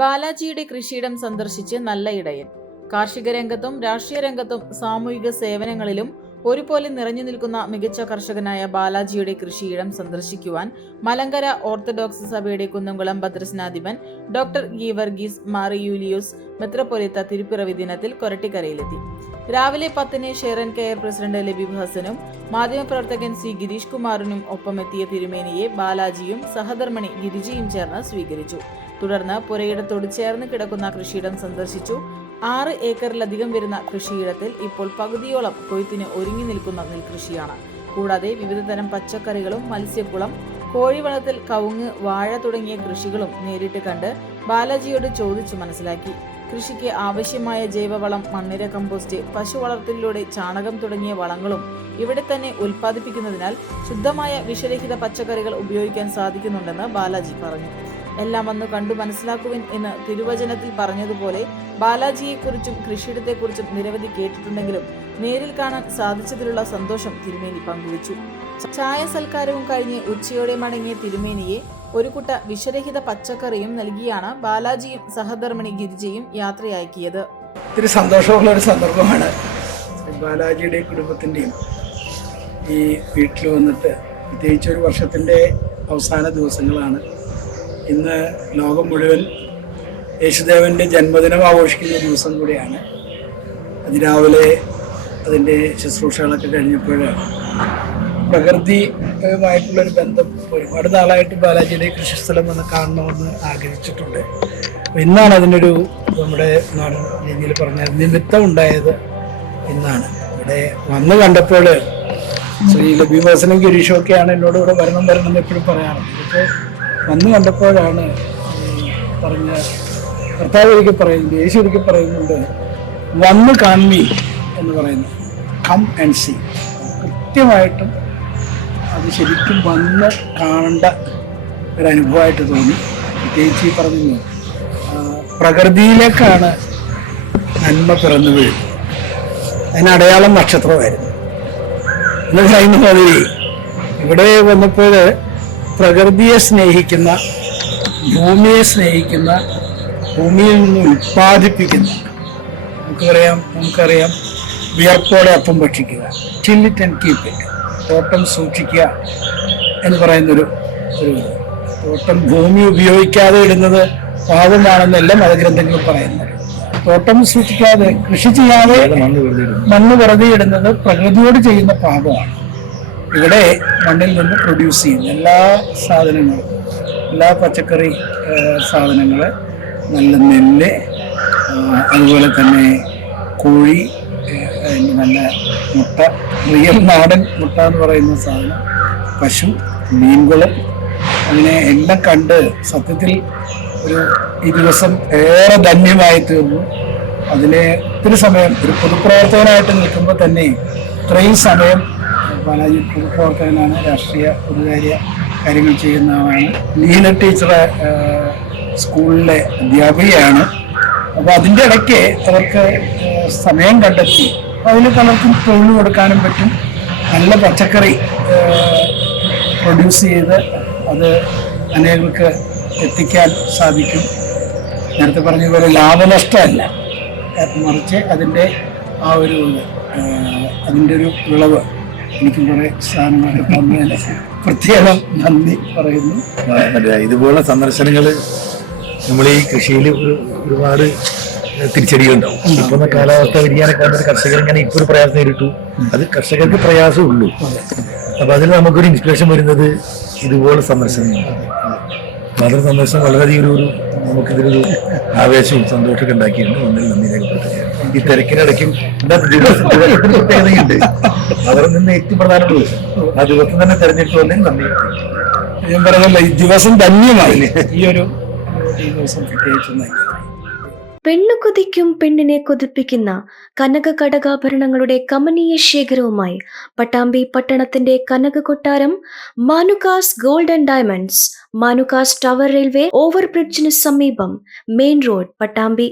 ബാലാജിയുടെ കൃഷിയിടം സന്ദർശിച്ച് നല്ല ഇടയൻ. കാർഷിക രംഗത്തും രാഷ്ട്രീയ രംഗത്തും സാമൂഹിക സേവനങ്ങളിലും ഒരുപോലെ നിറഞ്ഞു നിൽക്കുന്ന മികച്ച കർഷകനായ ബാലാജിയുടെ കൃഷിയിടം സന്ദർശിക്കുവാൻ മലങ്കര ഓർത്തഡോക്സ് സഭയുടെ കുന്നംകുളം ഭദ്രസനാധിപൻ ഡോക്ടർ ഗീവർഗീസ് മാറി യൂലിയോസ് മെത്രപ്പൊലിത്ത തിരുപ്പിറവി ദിനത്തിൽ കൊരട്ടിക്കരയിലെത്തി. രാവിലെ പത്തിന് ആൻഡ് കെയർ പ്രസിഡന്റ് ലബീബ് ഹസനും മാധ്യമപ്രവർത്തകൻ സി ഗിരീഷ് കുമാറിനും ഒപ്പമെത്തിയ തിരുമേനിയെ ബാലാജിയും സഹധർമ്മണി ഗിരിജിയും ചേർന്ന് സ്വീകരിച്ചു. തുടർന്ന് പുരയിടത്തോട് ചേർന്ന് കിടക്കുന്ന കൃഷിയിടം സന്ദർശിച്ചു. ആറ് ഏക്കറിലധികം വരുന്ന കൃഷിയിടത്തിൽ ഇപ്പോൾ പകുതിയോളം കൊയ്ത്തിന് ഒരുങ്ങി നിൽക്കുന്ന നെൽകൃഷിയാണ്. കൂടാതെ വിവിധതരം പച്ചക്കറികളും മത്സ്യക്കുളം കോഴിവളത്തിൽ കവുങ്ങ് വാഴ തുടങ്ങിയ കൃഷികളും നേരിട്ട് കണ്ട് ബാലാജിയോട് ചോദിച്ചു മനസ്സിലാക്കി. കൃഷിക്ക് ആവശ്യമായ ജൈവവളം മണ്ണിര കമ്പോസ്റ്റ് പശു വളർത്തലിലൂടെ ചാണകം തുടങ്ങിയ വളങ്ങളും ഇവിടെ തന്നെ ഉൽപ്പാദിപ്പിക്കുന്നതിനാൽ ശുദ്ധമായ വിഷരഹിത പച്ചക്കറികൾ ഉപയോഗിക്കാൻ സാധിക്കുന്നുണ്ടെന്ന് ബാലാജി പറഞ്ഞു. എല്ലാം വന്ന് കണ്ടു മനസ്സിലാക്കുവിൻ എന്ന് തിരുവചനത്തിൽ പറഞ്ഞതുപോലെ ബാലാജിയെക്കുറിച്ചും കൃഷിയിടത്തെക്കുറിച്ചും നിരവധി കേട്ടിട്ടുണ്ടെങ്കിലും നേരിൽ കാണാൻ സാധിച്ചതിലുള്ള സന്തോഷം തിരുമേനി പങ്കുവച്ചു. ചായ സൽക്കാരവും കഴിഞ്ഞ് ഉച്ചയോടെ മടങ്ങിയ തിരുമേനിയെ ഒരു കുട്ട വിഷരഹിത പച്ചക്കറിയും നൽകിയാണ് ബാലാജിയും സഹധർമ്മിണി ഗിരിജയും യാത്രയാക്കിയത്. ഒത്തിരി സന്തോഷമുള്ള ഒരു സന്ദർഭമാണ് ബാലാജിയുടെയും കുടുംബത്തിന്റെയും ഈ വീട്ടിൽ വന്നിട്ട് പ്രത്യേകിച്ച് ഒരു വർഷത്തിന്റെ അവസാന ദിവസങ്ങളാണ് ഇന്ന് ലോകം മുഴുവൻ യേശുദേവന്റെ ജന്മദിനം ആഘോഷിക്കുന്ന ദിവസം കൂടിയാണ്. അതിരാവിലെ അതിന്റെ ശുശ്രൂഷകളൊക്കെ കഴിഞ്ഞപ്പോൾ പ്രകൃതിയുമായിട്ടുള്ളൊരു ബന്ധം ഒരുപാട് നാളായിട്ട് ബാലാജിയുടെ കൃഷിസ്ഥലം വന്ന് കാണണമെന്ന് ആഗ്രഹിച്ചിട്ടുണ്ട്. ഇന്നാണ് അതിനൊരു നമ്മുടെ നാടൻ രീതിയിൽ പറഞ്ഞ നിമിത്തം ഉണ്ടായത് ഇന്നാണ്. ഇവിടെ വന്ന് കണ്ടപ്പോൾ ശ്രീ ലബീവാസനും ഗിരീഷും ഒക്കെയാണ് എന്നോട് ഇവിടെ വരണം വരണം എന്ന് എപ്പോഴും പറയാറുണ്ട്. ഇപ്പോൾ വന്ന് കണ്ടപ്പോഴാണ് പറഞ്ഞ കർത്താവ് ഒരിക്കൽ പറയുന്നുണ്ട് യേശു ഒരിക്കൽ പറയുന്നുണ്ട് വന്ന് കാൺമി എന്ന് പറയുന്നു. കം ആൻഡ് സി കൃത്യമായിട്ടും അത് ശരിക്കും വന്ന് കാണേണ്ട ഒരു അനുഭവമായിട്ട് തോന്നി. പ്രത്യേകിച്ച് ഈ പറഞ്ഞു പ്രകൃതിയിലേക്കാണ് നന്മ പിറന്നു വീഴുന്നത്. അതിന് നക്ഷത്രമായിരുന്നു. എന്ന് പറയുന്ന മാതിരി ഇവിടെ വന്നപ്പോൾ പ്രകൃതിയെ സ്നേഹിക്കുന്ന ഭൂമിയെ സ്നേഹിക്കുന്ന ഭൂമിയിൽ നിന്ന് ഉൽപ്പാദിപ്പിക്കുന്ന നമുക്ക് പറയാം നമുക്കറിയാം വിയർപ്പോടെ അപ്പം ഭക്ഷിക്കുക till it and keep it തോട്ടം സൂക്ഷിക്കുക എന്ന് പറയുന്നൊരു ഒരു. തോട്ടം ഭൂമി ഉപയോഗിക്കാതെ ഇടുന്നത് പാപമാണെന്നെല്ലാം മതഗ്രന്ഥങ്ങൾ പറയുന്നത്. തോട്ടം സൂക്ഷിക്കാതെ കൃഷി ചെയ്യാതെ മണ്ണ് വെറുതെ ഇടുന്നത് പ്രകൃതിയോട് ചെയ്യുന്ന പാപമാണ്. ഇവിടെ മണ്ണിൽ നിന്ന് പ്രൊഡ്യൂസ് ചെയ്യുന്ന. എല്ലാ സാധനങ്ങളും എല്ലാ പച്ചക്കറി സാധനങ്ങൾ നല്ല നെല്ല് അതുപോലെ തന്നെ കോഴി നല്ല മുട്ട റിയൽ നാടൻ മുട്ട എന്ന് പറയുന്ന സാധനം പശു മീൻകുളം അങ്ങനെ എല്ലാം കണ്ട് സത്യത്തിൽ ഒരു ഈ ദിവസം ഏറെ ധന്യമായി തീർന്നു. അതിലെ ഒത്തിരി സമയം ഒരു പൊതുപ്രവർത്തകനായിട്ട് നിൽക്കുമ്പോൾ തന്നെ ഇത്രയും സമയം ബാലാജി പൊതുപ്രവർത്തകനാണ് രാഷ്ട്രീയ പൊതുകാര്യ കാര്യങ്ങൾ ചെയ്യുന്ന ആളാണ് നീല ടീച്ചറെ സ്കൂളിലെ അധ്യാപികയാണ്. അപ്പോൾ അതിന്റെ ഇടയ്ക്ക് അവർക്ക് സമയം കണ്ടെത്തി. അതിൽ പലർക്കും തൊഴിൽ കൊടുക്കാനും പറ്റും. നല്ല പച്ചക്കറി പ്രൊഡ്യൂസ് ചെയ്ത് അത് അനേകർക്ക് എത്തിക്കാൻ സാധിക്കും. നേരത്തെ പറഞ്ഞ പോലെ ലാഭനഷ്ടമല്ല. മറിച്ച് അതിന്റെ ആ ഒരു അതിന്റെ ഒരു വിളവ്. എനിക്ക് കുറെ സാധനങ്ങളൊക്കെ തന്നതിന് പ്രത്യേകം നന്ദി പറയുന്നു. ഇതുപോലെ സന്ദർശനങ്ങൾ നമ്മൾ ഈ കൃഷിയിൽ ഒരുപാട് തിരിച്ചടികളുണ്ടാവും. ഇപ്പൊ കാലാവസ്ഥ വ്യതിയാനം കാരണം കർഷകർ ഇങ്ങനെ ഇപ്പൊ ഒരു പ്രയാസം നേരിട്ടു. അത് കർഷകർക്ക് പ്രയാസം ഉള്ളൂ. അപ്പൊ അതിൽ നമുക്കൊരു ഇൻസ്പിറേഷൻ വരുന്നത് ഇതുപോലെ സന്ദർശനങ്ങളാണ്. അതൊരു സന്ദർശനം വളരെയധികം ഒരു നമുക്കിതിലൊരു ആവേശവും സന്തോഷമൊക്കെ ഉണ്ടാക്കിയിട്ടുണ്ട്. ഒന്നിൽ നന്ദി രേഖപ്പെടുത്തുകയാണ്. ഈ തിരക്കിനിടയ്ക്കും എന്താ ദിവസം ദിവസം പ്രത്യേകതയുണ്ട്. അവർ നിന്ന് ഏറ്റവും പ്രധാനപ്പെട്ട ദിവസം ആ ദിവസം തന്നെ തെരഞ്ഞെടുത്തു വന്നതിൽ നന്ദി. ഞാൻ പറയുന്നില്ല ഈ ദിവസം ധന്യമായി. ഈ ഒരു ഈ ദിവസം പ്രത്യേകിച്ച് പെണ്ണു കൊതിക്കും പെണ്ണിനെ കൊതിപ്പിക്കുന്ന കനക കടകാഭരണങ്ങളുടെ കമനീയ ശേഖരവുമായി പട്ടാമ്പി പട്ടണത്തിന്റെ കനക കൊട്ടാരം Manukas gold and diamonds Manukas tower railway ഓവർബ്രിഡ്ജിന് സമീപം മെയിൻ റോഡ് പട്ടാമ്പി